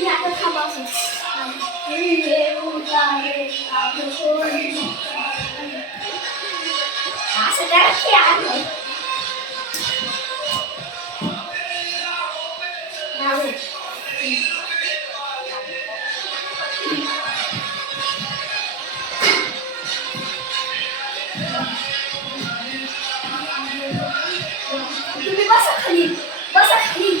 Ja, dat gaat wel goed. Ja, ze werkt hier aan. Nou, Jullie was het geliefd. Was het geliefd.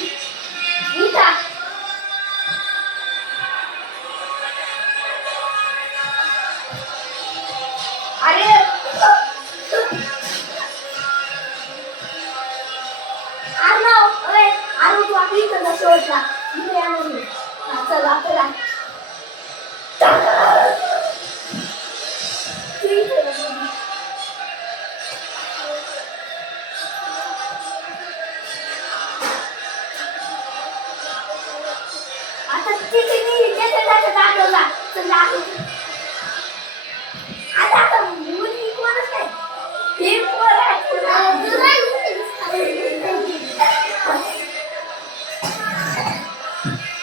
Arnav अरे अर्णव तू आधी इथं शोधला इकडे या म्हणून हा चल आता मी त्याच्या त्याच्या तर